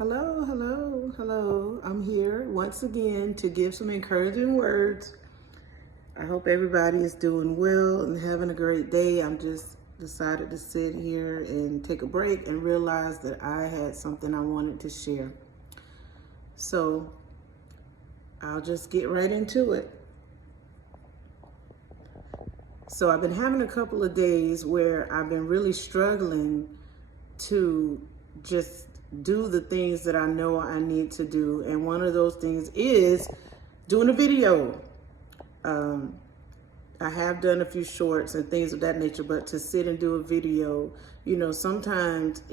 Hello, hello, hello. I'm here once again to give some encouraging words. I hope everybody is doing well and having a great day. I'm just decided to sit here and take a break and realize that I had something I wanted to share. So I'll just get right into it. So I've been having a couple of days where I've been really struggling to just do the things that I know I need to do. And one of those things is doing a video. I have done a few shorts and things of that nature, but to sit and do a video, sometimes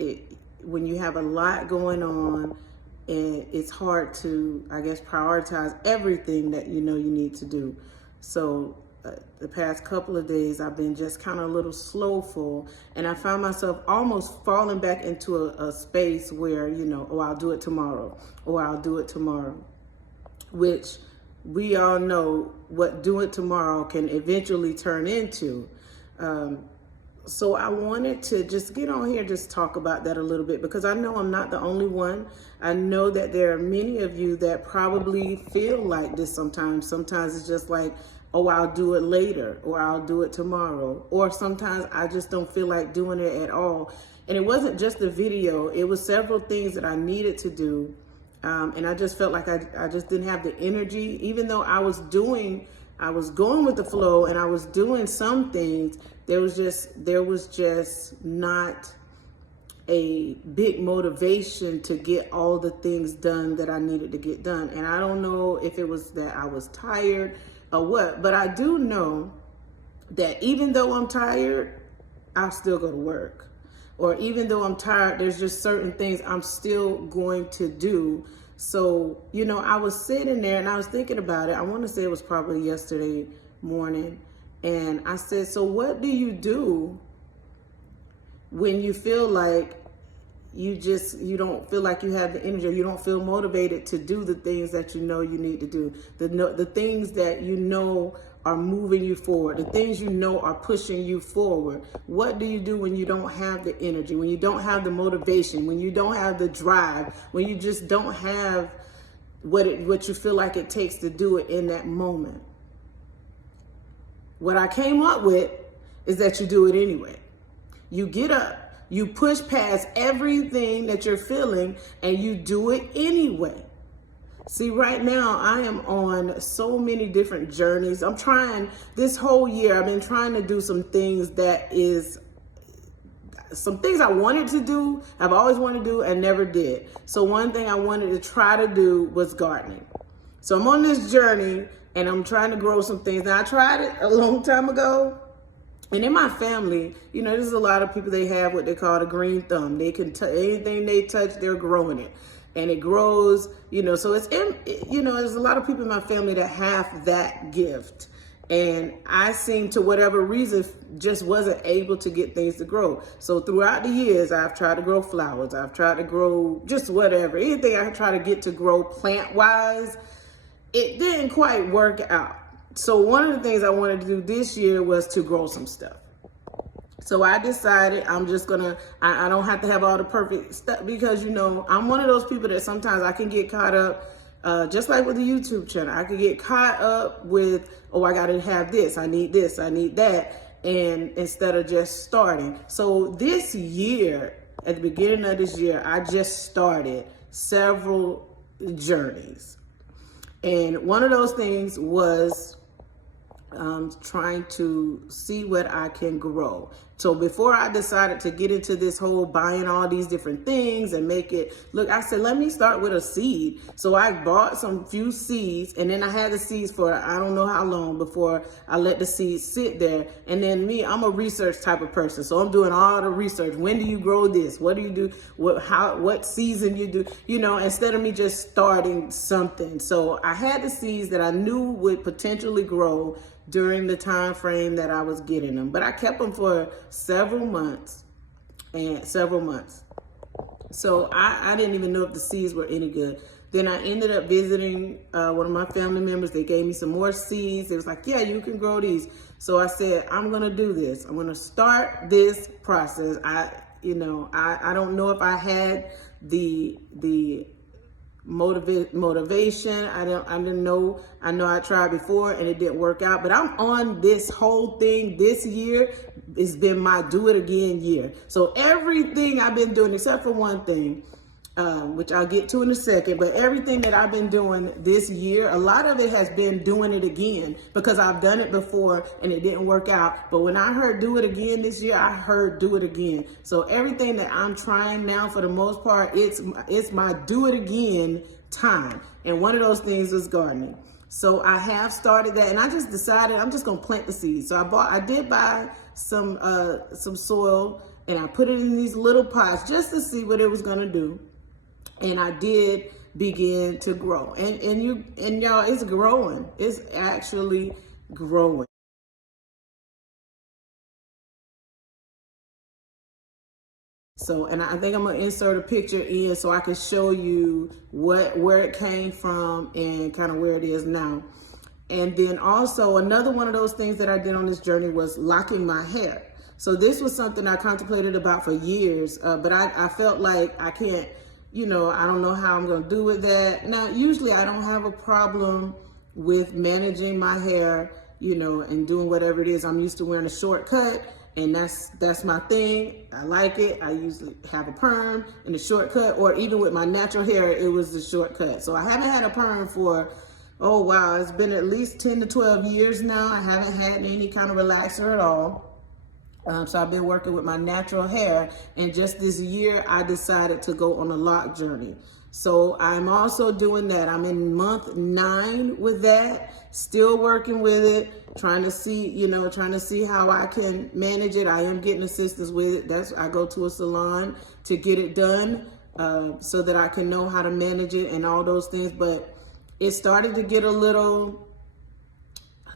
when you have a lot going on, and it's hard to, I guess, prioritize everything that you need to do. So the past couple of days, I've been just kind of a little slowful, and I found myself almost falling back into a space where, oh, I'll do it tomorrow, or I'll do it tomorrow, which we all know what do it tomorrow can eventually turn into. So I wanted to just get on here and just talk about that a little bit, because I know I'm not the only one. I know that there are many of you that probably feel like this sometimes. Sometimes it's just like, oh, I'll do it later, or I'll do it tomorrow. Or sometimes I just don't feel like doing it at all. And it wasn't just the video. It was several things that I needed to do. And I just felt like I just didn't have the energy, even though I was going with the flow and I was doing some things. There was just not a big motivation to get all the things done that I needed to get done. And I don't know if it was that I was tired or what, but I do know that even though I'm tired, I'll still go to work. Or even though I'm tired, there's just certain things I'm still going to do. So, I was sitting there and I was thinking about it. I want to say it was probably yesterday morning. And I said, so what do you do when you feel like you don't feel like you have the energy, or you don't feel motivated to do the things that you need to do, the things that are moving you forward, the things are pushing you forward? What do you do when you don't have the energy, when you don't have the motivation, when you don't have the drive, when you just don't have what you feel like it takes to do it in that moment? What I came up with is that you do it anyway. You get up, you push past everything that you're feeling, and you do it anyway. See, right now I am on so many different journeys. I'm trying this whole year. I've been trying to do some things I wanted to do, I've always wanted to do and never did. So one thing I wanted to try to do was gardening. So I'm on this journey and I'm trying to grow some things. Now, I tried it a long time ago. And in my family, there's a lot of people, they have what they call the green thumb. They can anything they touch, they're growing it. And it grows, so there's a lot of people in my family that have that gift. And I seem, to whatever reason, just wasn't able to get things to grow. So throughout the years, I've tried to grow flowers. I've tried to grow just whatever, anything I try to get to grow plant-wise. It didn't quite work out. So one of the things I wanted to do this year was to grow some stuff. So I decided I'm just I don't have to have all the perfect stuff, because, I'm one of those people that sometimes I can get caught up, just like with the YouTube channel. I could get caught up with, oh, I got to have this, I need that. And instead of just starting. So this year, at the beginning of this year, I just started several journeys. And one of those things was trying to see what I can grow. So before I decided to get into this whole buying all these different things and make it look, I said, let me start with a seed. So I bought some few seeds, and then I had the seeds for I don't know how long before I let the seeds sit there. And then I'm a research type of person. So I'm doing all the research. When do you grow this? What do you do? What season you do? Instead of me just starting something. So I had the seeds that I knew would potentially grow during the time frame that I was getting them. But I kept them for several months. So I didn't even know if the seeds were any good. Then I ended up visiting one of my family members. They gave me some more seeds. They was like, yeah, you can grow these. So I said, I'm going to do this. I'm going to start this process. I don't know if I had the motivation. I didn't know. I know I tried before and it didn't work out, but I'm on this whole thing. This year has been my do it again year. So everything I've been doing, except for one thing, which I'll get to in a second, but everything that I've been doing this year, a lot of it has been doing it again, because I've done it before and it didn't work out. But when I heard do it again this year, I heard do it again. So everything that I'm trying now, for the most part, it's my do it again time. And one of those things is gardening. So I have started that, and I just decided I'm just gonna plant the seeds. So I did buy some soil, and I put it in these little pots just to see what it was gonna do. And I did begin to grow, and y'all, it's growing. It's actually growing. So, and I think I'm gonna insert a picture in so I can show you where it came from and kind of where it is now. And then also another one of those things that I did on this journey was locking my hair. So this was something I contemplated about for years, but I felt like I can't. I don't know how I'm going to do with that. Now, usually I don't have a problem with managing my hair, and doing whatever it is. I'm used to wearing a short cut, and that's my thing. I like it. I usually have a perm and a short cut, or even with my natural hair, it was the short cut. So I haven't had a perm for, oh wow, it's been at least 10 to 12 years now. I haven't had any kind of relaxer at all. So I've been working with my natural hair, and just this year I decided to go on a lock journey. So I'm also doing that. I'm in month 9 with that, still working with it, trying to see how I can manage it. I am getting assistance with it. I go to a salon to get it done, so that I can know how to manage it and all those things. But it started to get a little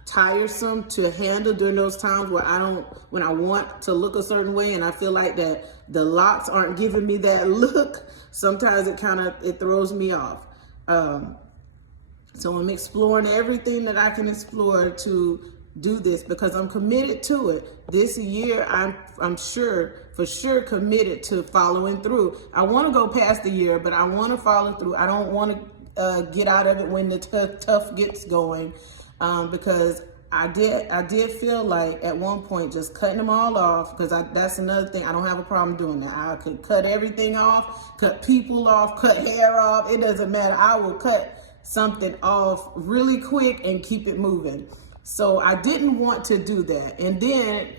tiresome to handle during those times when I want to look a certain way and I feel like that the locks aren't giving me that look. Sometimes it throws me off. So I'm exploring everything that I can explore to do this, because I'm committed to it. This year, I'm for sure committed to following through. I want to go past the year, but I want to follow through. I don't want to get out of it when the tough gets going. Because I did feel like at one point just cutting them all off, because that's another thing. I don't have a problem doing that. I could cut everything off, cut people off, cut hair off. It doesn't matter. I will cut something off really quick and keep it moving. So I didn't want to do that. And then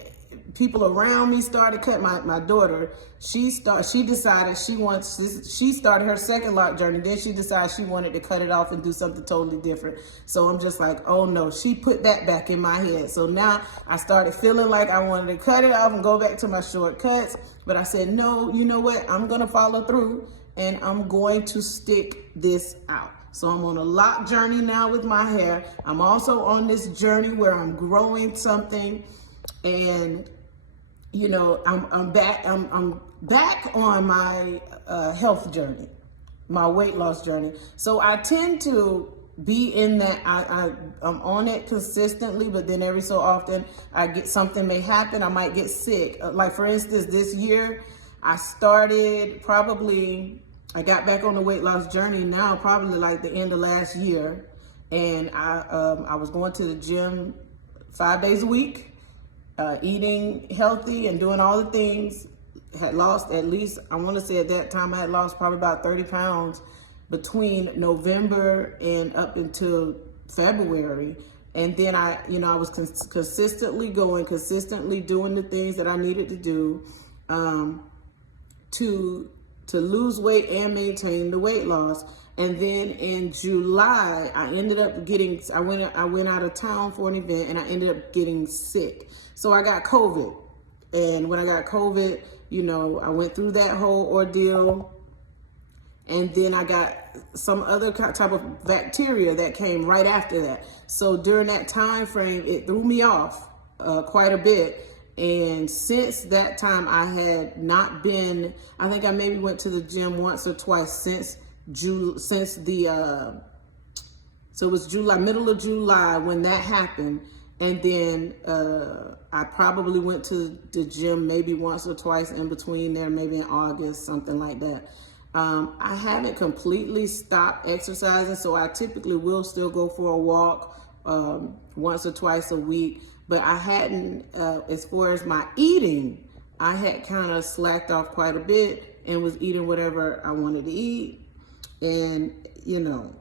people around me started cutting. My daughter, she decided she started her second lock journey. Then she decided she wanted to cut it off and do something totally different. So I'm just like, oh no, she put that back in my head. So now I started feeling like I wanted to cut it off and go back to my shortcuts. But I said, no, you know what? I'm going to follow through and I'm going to stick this out. So I'm on a lock journey now with my hair. I'm also on this journey where I'm growing something, and I'm back on my health journey, my weight loss journey. So I tend to be in that. I'm on it consistently, but then every so often something may happen. I might get sick. Like for instance, this year I got back on the weight loss journey now, probably like the end of last year. And I was going to the gym 5 days a week. Eating healthy and doing all the things. Had lost at least, I want to say at that time, I had lost probably about 30 pounds between November and up until February. And then I was consistently going, consistently doing the things that I needed to do to lose weight and maintain the weight loss. And then in July, I ended up I went out of town for an event and I ended up getting sick. So I got COVID. And when I got COVID, I went through that whole ordeal. And then I got some other type of bacteria that came right after that. So during that time frame, it threw me off quite a bit. And since that time, I had not been, I think I maybe went to the gym once or twice since so it was July, middle of July when that happened. And then I probably went to the gym maybe once or twice in between there, maybe in August, something like that. I haven't completely stopped exercising, so I typically will still go for a walk once or twice a week. But I hadn't, as far as my eating, I had kind of slacked off quite a bit and was eating whatever I wanted to eat. And you know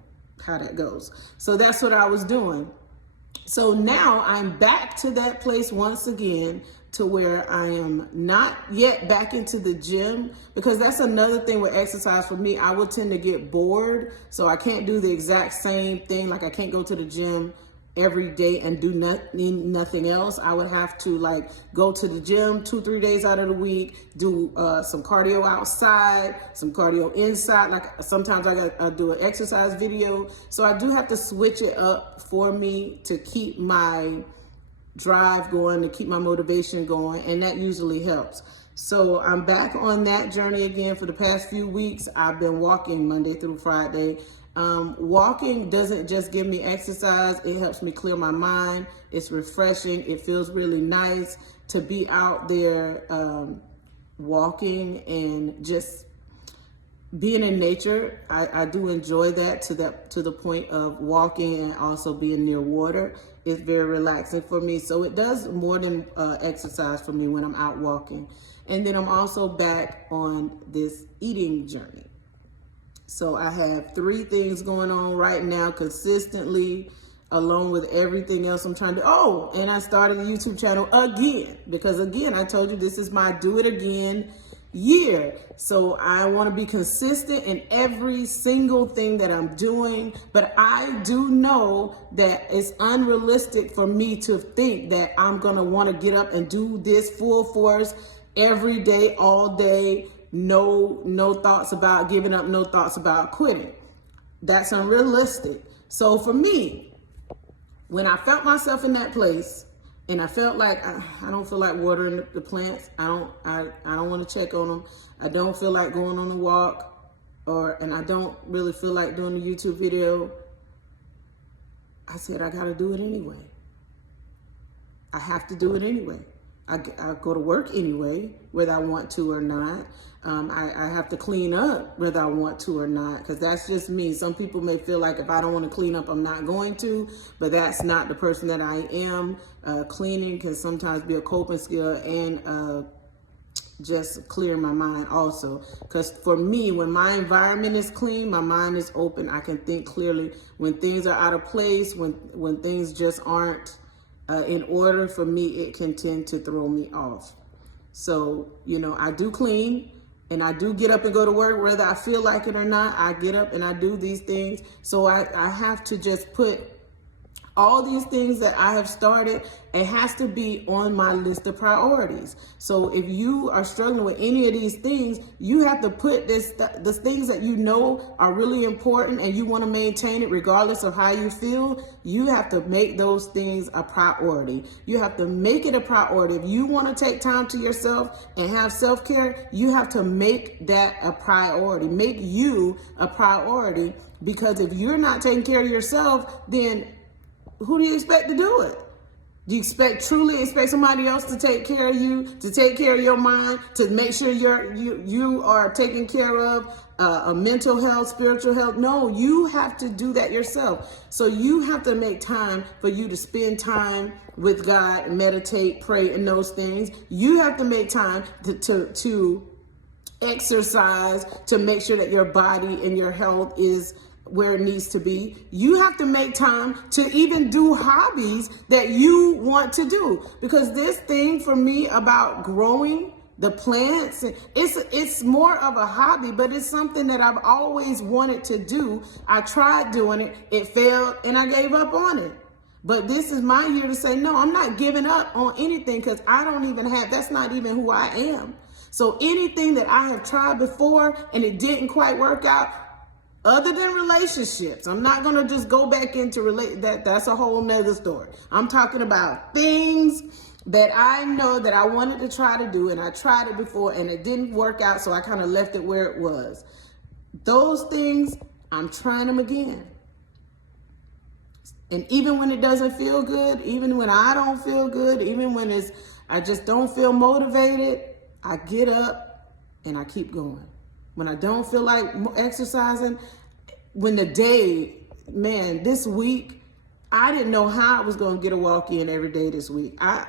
how that goes. So that's what I was doing. So now I'm back to that place once again, to where I am not yet back into the gym, because that's another thing with exercise for me. I will tend to get bored, so I can't do the exact same thing. Like I can't go to the gym every day and do nothing else. I would have to like go to the gym 2-3 days out of the week, do some cardio outside, some cardio inside. Like sometimes I do an exercise video. So I do have to switch it up for me to keep my drive going, to keep my motivation going, and that usually helps. So I'm back on that journey again. For the past few weeks, I've been walking Monday through Friday. Walking doesn't just give me exercise, it helps me clear my mind. It's refreshing. It feels really nice to be out there walking and just being in nature. I do enjoy that to the point of walking and also being near water. It's very relaxing for me. So it does more than exercise for me when I'm out walking. And then I'm also back on this eating journey. So I have 3 things going on right now consistently, along with everything else I'm trying to. Oh, and I started a YouTube channel again, because again, I told you this is my do it again year. So I want to be consistent in every single thing that I'm doing, but I do know that it's unrealistic for me to think that I'm going to want to get up and do this full force every day, all day. No thoughts about giving up, no thoughts about quitting. That's unrealistic. So for me, when I felt myself in that place, and I felt like I don't feel like watering the plants, I don't want to check on them, I don't feel like going on a walk, and I don't really feel like doing a YouTube video, I said I got to do it anyway. I have to do it anyway. I go to work anyway, whether I want to or not. I have to clean up whether I want to or not, because that's just me. Some people may feel like if I don't want to clean up, I'm not going to, but that's not the person that I am. Cleaning can sometimes be a coping skill and just clear my mind also. Because for me, when my environment is clean, my mind is open, I can think clearly. When things are out of place, when things just aren't in order for me, it can tend to throw me off. So, you know, I do clean and I do get up and go to work, whether I feel like it or not. I get up and I do these things. So I have to just put all these things that I have started, it has to be on my list of priorities. So if you are struggling with any of these things, you have to put the things that you know are really important and you want to maintain it regardless of how you feel. You have to make those things a priority. You have to make it a priority. If you want to take time to yourself and have self-care, you have to make that a priority. Make you a priority, because if you're not taking care of yourself, then who do you expect to do it? Do you truly expect somebody else to take care of you, to take care of your mind, to make sure you are taken care of, mental health, spiritual health? No, you have to do that yourself. So you have to make time for you to spend time with God, meditate, pray, and those things. You have to make time to exercise, to make sure that your body and your health is where it needs to be. You have to make time to even do hobbies that you want to do, because this thing for me about growing the plants, it's more of a hobby, but it's something that I've always wanted to do. I tried doing it, it failed, and I gave up on it. But this is my year to say, no, I'm not giving up on anything, because I don't even that's not even who I am. So anything that I have tried before and it didn't quite work out, other than relationships, I'm not going to just go back into that's a whole nother story. I'm talking about things that I know that I wanted to try to do, and I tried it before and it didn't work out, so I kind of left it where it was. Those things, I'm trying them again. And even when it doesn't feel good, even when I don't feel good, even when I just don't feel motivated, I get up and I keep going. When I don't feel like exercising, when the day, man, this week, I didn't know how I was going to get a walk in every day this week. I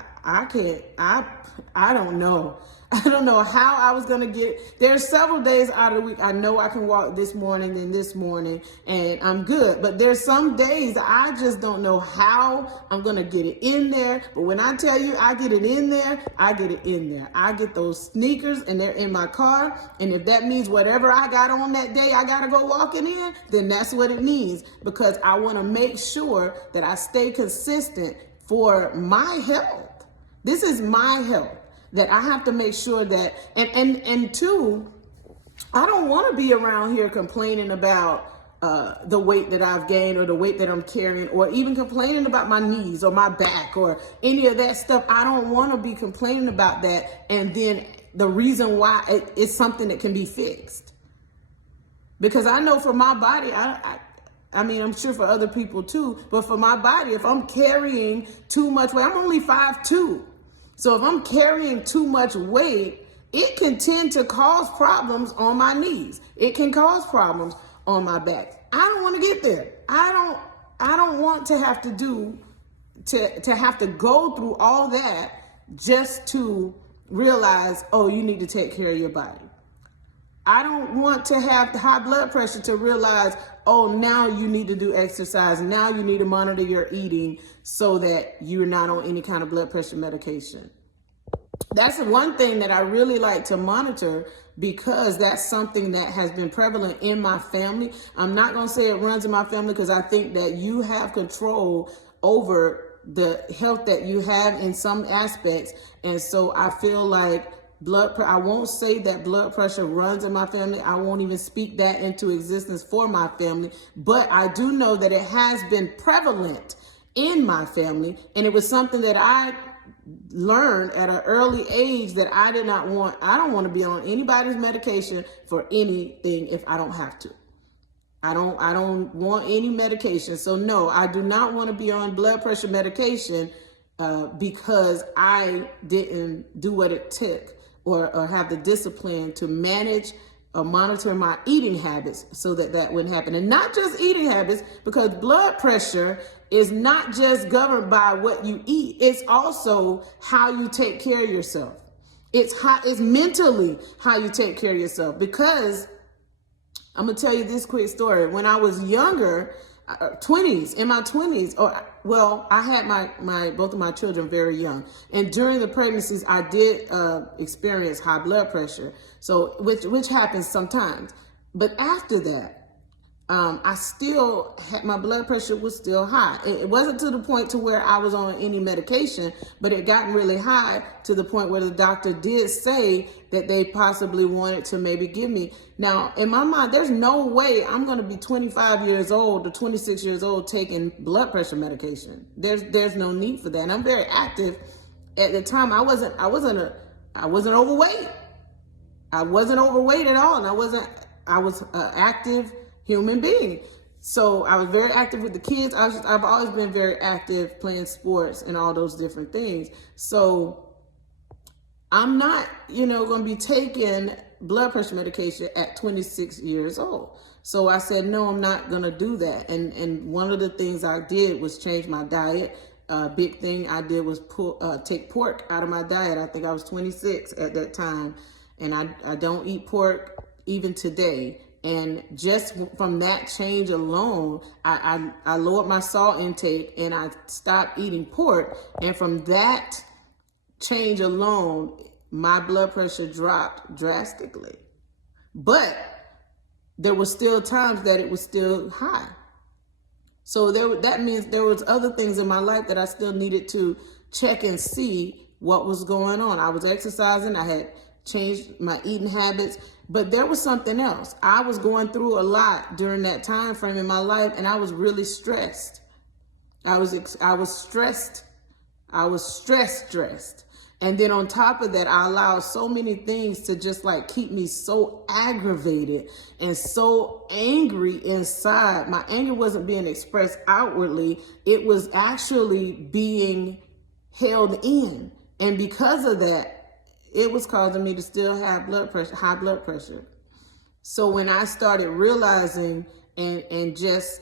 don't know. I don't know how I was going to get. There's several days out of the week I know I can walk this morning and this morning and I'm good. But there's some days I just don't know how I'm going to get it in there. But when I tell you I get it in there, I get it in there. I get those sneakers and they're in my car. And if that means whatever I got on that day, I got to go walking in, then that's what it means. Because I want to make sure that I stay consistent for my health. This is my health. That I have to make sure that, and two, I don't want to be around here complaining about the weight that I've gained or the weight that I'm carrying, or even complaining about my knees or my back or any of that stuff. I don't want to be complaining about that. And then the reason why it's something that can be fixed. Because I know for my body, I mean, I'm sure for other people too, but for my body, if I'm carrying too much weight, I'm only 5'2". So if I'm carrying too much weight, it can tend to cause problems on my knees. It can cause problems on my back. I don't want to get there. I don't want to have to have to go through all that just to realize, oh, you need to take care of your body. I don't want to have high blood pressure to realize, oh, now you need to do exercise. Now you need to monitor your eating so that you're not on any kind of blood pressure medication. That's one thing that I really like to monitor because that's something that has been prevalent in my family. I'm not going to say it runs in my family because I think that you have control over the health that you have in some aspects. And so I feel like I won't say that blood pressure runs in my family. I won't even speak that into existence for my family. But I do know that it has been prevalent in my family. And it was something that I learned at an early age that I don't want to be on anybody's medication for anything if I don't have to. I don't want any medication. So no, I do not want to be on blood pressure medication because I didn't do what it took or have the discipline to manage or monitor my eating habits so that wouldn't happen. And not just eating habits, because blood pressure is not just governed by what you eat. It's also how you take care of yourself. It's mentally how you take care of yourself. Because I'm going to tell you this quick story. When I was younger, in my 20s, I had both of my children very young. And during the pregnancies, I did experience high blood pressure. So, which happens sometimes. But after that, I still had, my blood pressure was still high. It wasn't to the point to where I was on any medication, but it got really high to the point where the doctor did say that they possibly wanted to maybe give me. Now, in my mind, there's no way I'm going to be 25 years old or 26 years old taking blood pressure medication. There's no need for that. And I'm very active. At the time, I wasn't overweight. I wasn't overweight at all. And I was an active human being. So I was very active with the kids. I've always been very active playing sports and all those different things. So I'm not, going to be taking blood pressure medication at 26 years old. So I said, no, I'm not going to do that. And one of the things I did was change my diet. Big thing I did was take pork out of my diet. I think I was 26 at that time. And I don't eat pork even today. And just from that change alone, I lowered my salt intake and I stopped eating pork. And from that change alone, my blood pressure dropped drastically. But there were still times that it was still high. So that means there was other things in my life that I still needed to check and see what was going on. I was exercising. I had changed my eating habits. But there was something else. I was going through a lot during that time frame in my life, and I was really stressed. I was stressed. And then on top of that, I allowed so many things to just like keep me so aggravated and so angry inside. My anger wasn't being expressed outwardly. It was actually being held in. And because of that, it was causing me to still have high blood pressure. So when I started realizing and just,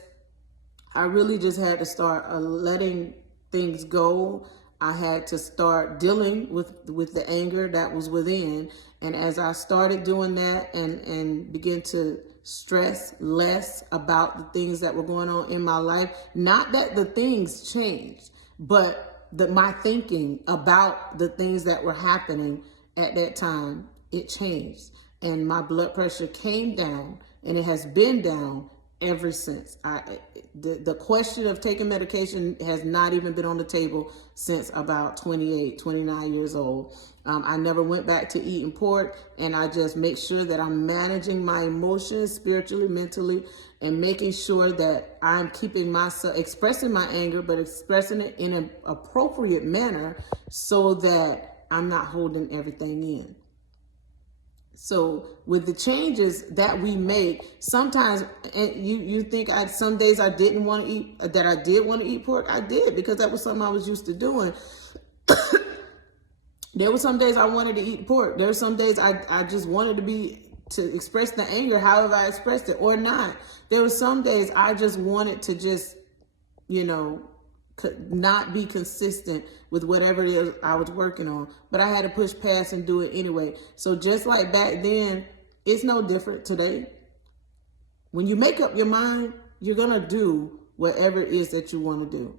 I really just had to start letting things go. I had to start dealing with the anger that was within. And as I started doing that and began to stress less about the things that were going on in my life, not that the things changed, but my thinking about the things that were happening at that time, it changed. And my blood pressure came down, and it has been down ever since. The question of taking medication has not even been on the table since about 28, 29 years old. I never went back to eating pork, and I just make sure that I'm managing my emotions spiritually, mentally, and making sure that I'm keeping myself, expressing my anger, but expressing it in an appropriate manner so that I'm not holding everything in. So with the changes that we make, sometimes you think some days I didn't want to eat, that I did want to eat pork. I did, because that was something I was used to doing. There were some days I wanted to eat pork. There were some days I just wanted to express the anger however I expressed it, or not. There were some days I just wanted to just, not be consistent with whatever it is I was working on, but I had to push past and do it anyway. So just like back then, it's no different today. When you make up your mind, you're going to do whatever it is that you want to do.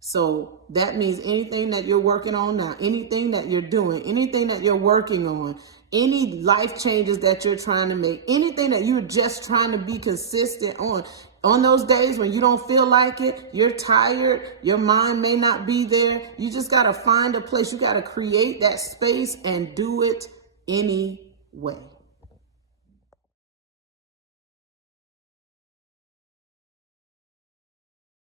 So that means anything that you're working on now, anything that you're doing, anything that you're working on, any life changes that you're trying to make, anything that you're just trying to be consistent on those days when you don't feel like it, you're tired, your mind may not be there. You just got to find a place. You got to create that space and do it anyway.